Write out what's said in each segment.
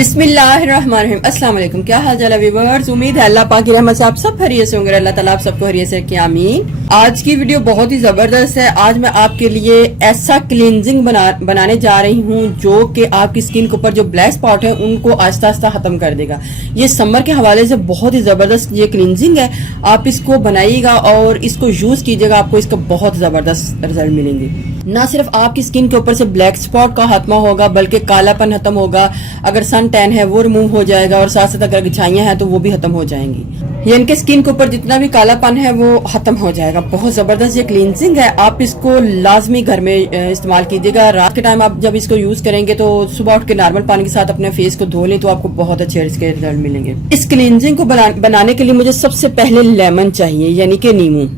बिस्मिल्लाहिर्रहमानिर्रहीम। अस्सलाम वालेकुम। क्या हाल चाल है व्यूअर्स? उम्मीद है अल्लाह पाक की रहमत से आप सब खैरियत से होंगे। अल्लाह ताला आप सबको खैरियत से रखे, आमीन। आज की वीडियो बहुत ही जबरदस्त है। आज मैं आपके लिए ऐसा क्लींजिंग बनाने जा रही हूँ जो कि आपकी स्किन के ऊपर जो ब्लैक स्पॉट है उनको आहिस्ता आहिस्ता खत्म कर देगा। ये समर के हवाले से बहुत ही जबरदस्त ये क्लींजिंग है। आप इसको बनाइएगा और इसको यूज कीजिएगा, आपको इसका बहुत जबरदस्त रिजल्ट मिलेंगे। ना सिर्फ आपकी स्किन के ऊपर से ब्लैक स्पॉट का खात्मा होगा बल्कि कालापन खत्म होगा, अगर सन टैन है वो रिमूव हो जाएगा और साथ साथ अगर घिछाइयां हैं तो वो भी खत्म हो जाएंगी। यानी कि स्किन के ऊपर जितना भी कालापन है वो खत्म हो जाएगा। बहुत जबरदस्त ये क्लींजिंग है। आप इसको लाजमी घर में इस्तेमाल कीजिएगा। रात के टाइम आप जब इसको यूज करेंगे तो सुबह उठ के नॉर्मल पानी के साथ अपने फेस को धो लें तो आपको बहुत अच्छे इसके रिजल्ट मिलेंगे। इस क्लींजिंग को बनाने के लिए मुझे सबसे पहले लेमन चाहिए, यानी कि नींबू।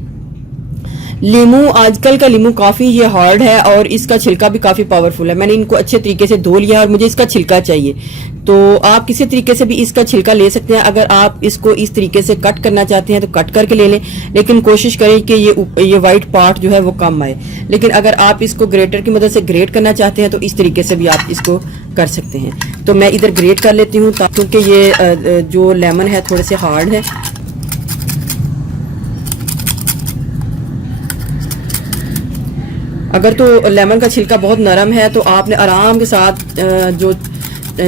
लीमू, आजकल का लीमू काफी ये हार्ड है और इसका छिलका भी काफी पावरफुल है। मैंने इनको अच्छे तरीके से धो लिया और मुझे इसका छिलका चाहिए। तो आप किसी तरीके से भी इसका छिलका ले सकते हैं। अगर आप इसको इस तरीके से कट करना चाहते हैं तो कट करके ले लें, लेकिन कोशिश करें कि ये व्हाइट पार्ट जो है वो कम आए। लेकिन अगर आप इसको ग्रेटर की मदद से ग्रेट करना चाहते हैं तो इस तरीके से भी आप इसको कर सकते हैं। तो मैं इधर ग्रेट कर लेती हूँ क्योंकि ये जो लेमन है थोड़े से हार्ड है। अगर तो लेमन का छिलका बहुत नरम है तो आपने आराम के साथ जो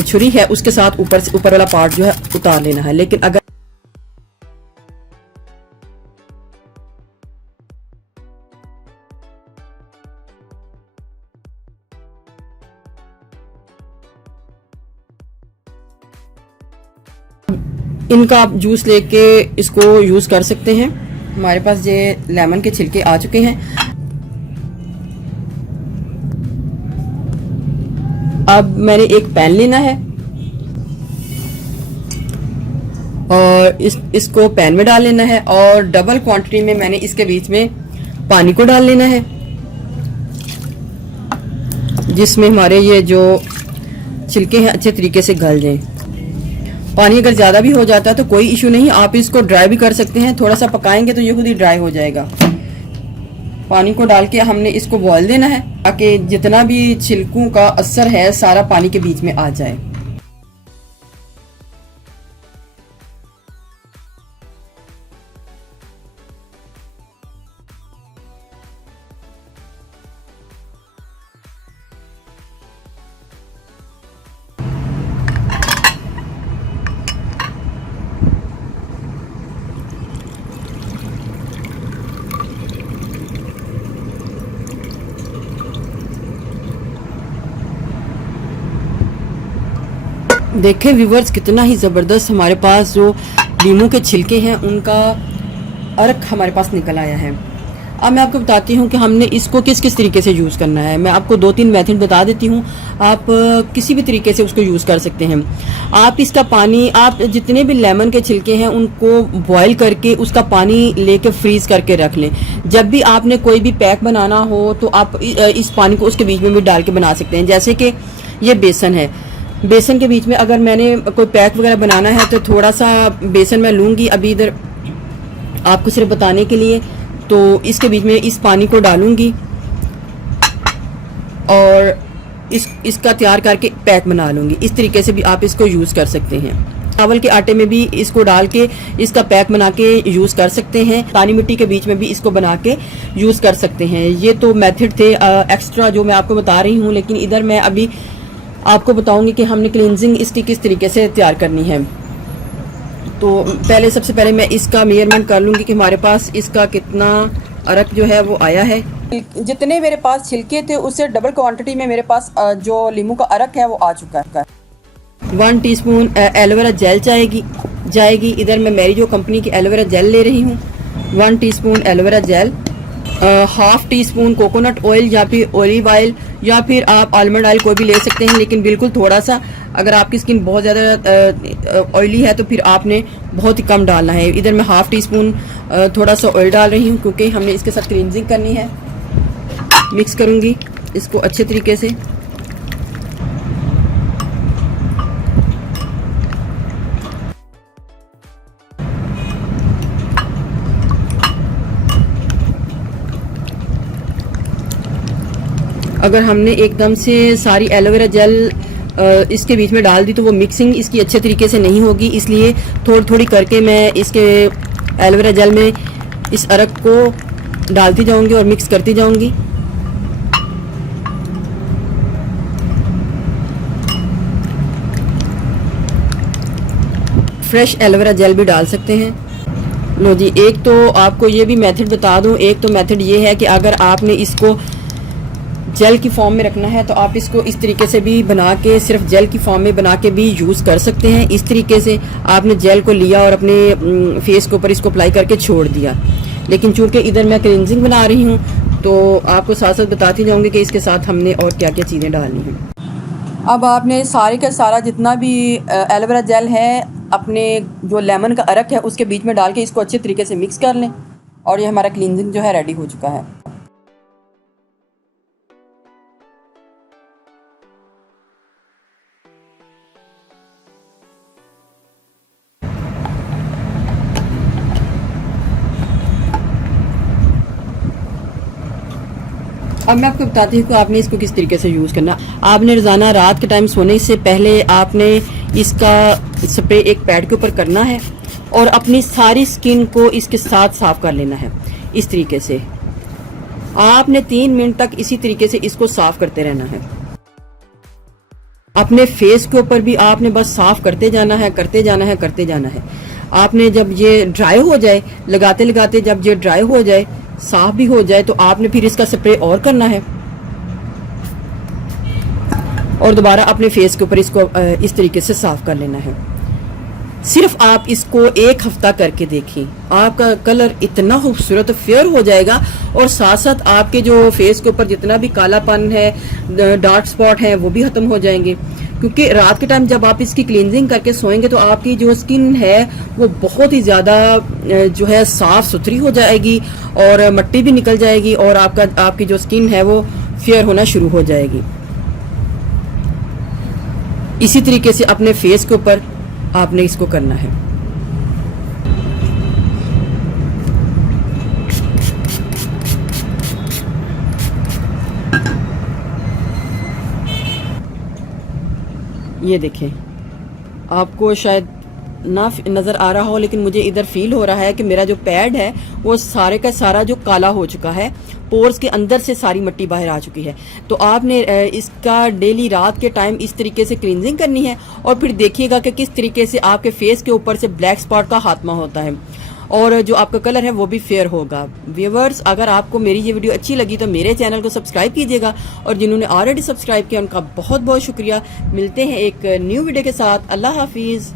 छुरी है उसके साथ ऊपर वाला पार्ट जो है उतार लेना है। लेकिन अगर इनका आप जूस लेके इसको यूज कर सकते हैं। हमारे पास ये लेमन के छिलके आ चुके हैं। अब मैंने एक पैन लेना है और इसको पैन में डाल लेना है और डबल क्वांटिटी में मैंने इसके बीच में पानी को डाल लेना है, जिसमें हमारे ये जो छिलके हैं अच्छे तरीके से गल जाएं। पानी अगर ज़्यादा भी हो जाता है तो कोई इशू नहीं, आप इसको ड्राई भी कर सकते हैं। थोड़ा सा पकाएंगे तो ये खुद ही ड्राई हो जाएगा। पानी को डाल के हमने इसको बॉईल देना है ताकि जितना भी छिलकों का असर है सारा पानी के बीच में आ जाए। देखें व्यूवर्स, कितना ही ज़बरदस्त हमारे पास जो लीमू के छिलके हैं उनका अर्क हमारे पास निकल आया है। अब मैं आपको बताती हूँ कि हमने इसको किस किस तरीके से यूज़ करना है। मैं आपको 2-3 मेथड बता देती हूँ, आप किसी भी तरीके से उसको यूज़ कर सकते हैं। आप इसका पानी, आप जितने भी लेमन के छिलके हैं उनको बॉयल करके उसका पानी लेके फ्रीज़ करके रख लें। जब भी आपने कोई भी पैक बनाना हो तो आप इस पानी को उसके बीच में भी डाल के बना सकते हैं। जैसे कि ये बेसन है, बेसन के बीच में अगर मैंने कोई पैक वगैरह बनाना है तो थोड़ा सा बेसन मैं लूँगी अभी इधर आपको सिर्फ बताने के लिए। तो इसके बीच में इस पानी को डालूँगी और इसका तैयार करके पैक बना लूँगी। इस तरीके से भी आप इसको यूज़ कर सकते हैं। चावल के आटे में भी इसको डाल के इसका पैक बना के यूज़ कर सकते हैं। पानी मिट्टी के बीच में भी इसको बना के यूज़ कर सकते हैं। ये तो मेथड थे एक्स्ट्रा जो मैं आपको बता रही हूँ, लेकिन इधर मैं अभी आपको बताऊंगी कि हमने क्लींजिंग इसकी किस तरीके से तैयार करनी है। तो सबसे पहले मैं इसका मेजरमेंट कर लूँगी कि हमारे पास इसका कितना अर्क जो है वो आया है। जितने मेरे पास छिलके थे उससे डबल क्वांटिटी में मेरे पास जो लीमू का अर्क है वो आ चुका है। 1 टीस्पून एलोवेरा जेल जाएगी। इधर मैं मेरी जो कंपनी की एलोवेरा जेल ले रही हूँ, 1 teaspoon aloe vera gel, 1/2 teaspoon coconut oil या फिर ऑलिव ऑयल या फिर आप आलमंड ऑयल कोई भी ले सकते हैं, लेकिन बिल्कुल थोड़ा सा। अगर आपकी स्किन बहुत ज़्यादा ऑयली है तो फिर आपने बहुत ही कम डालना है। इधर मैं 1/2 टीस्पून थोड़ा सा ऑयल डाल रही हूँ क्योंकि हमने इसके साथ क्लींजिंग करनी है। मिक्स करूँगी इसको अच्छे तरीके से। अगर हमने एकदम से सारी एलोवेरा जेल इसके बीच में डाल दी तो वो मिक्सिंग इसकी अच्छे तरीके से नहीं होगी, इसलिए थोड़ी थोड़ी करके मैं इसके एलोवेरा जेल में इस अरक को डालती जाऊंगी और मिक्स करती जाऊंगी। फ्रेश एलोवेरा जेल भी डाल सकते हैं। लो जी, एक तो आपको ये भी मेथड बता दूं, एक तो मेथड ये है कि अगर आपने इसको जेल की फॉर्म में रखना है तो आप इसको इस तरीके से भी बना के, सिर्फ जेल की फॉर्म में बना के भी यूज़ कर सकते हैं। इस तरीके से आपने जेल को लिया और अपने फेस के ऊपर इसको अप्लाई करके छोड़ दिया। लेकिन चूंकि इधर मैं क्लिनजिंग बना रही हूँ तो आपको साथ साथ बताती जाऊँगी कि इसके साथ हमने और क्या क्या चीज़ें डालनी हैं। अब आपने सारे का सारा जितना भी एलोवेरा जेल है अपने जो लेमन का अरक है उसके बीच में डाल के इसको अच्छे तरीके से मिक्स कर लें और ये हमारा क्लींजिंग जो है रेडी हो चुका है। अब मैं आपको बताती हूँ कि आपने इसको किस तरीके से यूज़ करना। आपने रोज़ाना रात के टाइम सोने से पहले आपने इसका स्प्रे एक पैड के ऊपर करना है और अपनी सारी स्किन को इसके साथ साफ कर लेना है। इस तरीके से आपने 3 मिनट तक इसी तरीके से इसको साफ करते रहना है। अपने फेस के ऊपर भी आपने बस साफ करते जाना है, करते जाना है, करते जाना है। आपने जब ये ड्राई हो जाए, लगाते लगाते जब ये ड्राई हो जाए, साफ भी हो जाए, तो आपने फिर इसका स्प्रे और करना है और दोबारा अपने फेस के ऊपर इसको इस तरीके से साफ कर लेना है। सिर्फ आप इसको 1 हफ्ता करके देखें, आपका कलर इतना खूबसूरत फेयर हो जाएगा और साथ साथ आपके जो फेस के ऊपर जितना भी कालापन है, डार्क स्पॉट है, वो भी खत्म हो जाएंगे। क्योंकि रात के टाइम जब आप इसकी क्लींजिंग करके सोएंगे तो आपकी जो स्किन है वो बहुत ही ज़्यादा जो है साफ़ सुथरी हो जाएगी और मिट्टी भी निकल जाएगी और आपकी जो स्किन है वो फेयर होना शुरू हो जाएगी। इसी तरीके से अपने फेस के ऊपर आपने इसको करना है। ये देखें, आपको शायद ना नज़र आ रहा हो लेकिन मुझे इधर फील हो रहा है कि मेरा जो पैड है वो सारे का सारा जो काला हो चुका है, पोर्स के अंदर से सारी मिट्टी बाहर आ चुकी है। तो आपने इसका डेली रात के टाइम इस तरीके से क्लींजिंग करनी है और फिर देखिएगा कि किस तरीके से आपके फेस के ऊपर से ब्लैक स्पॉट का खात्मा होता है और जो आपका कलर है वो भी फेयर होगा। व्यूअर्स, अगर आपको मेरी ये वीडियो अच्छी लगी तो मेरे चैनल को सब्सक्राइब कीजिएगा और जिन्होंने ऑलरेडी सब्सक्राइब किया उनका बहुत बहुत शुक्रिया। मिलते हैं एक न्यू वीडियो के साथ। अल्लाह हाफिज़।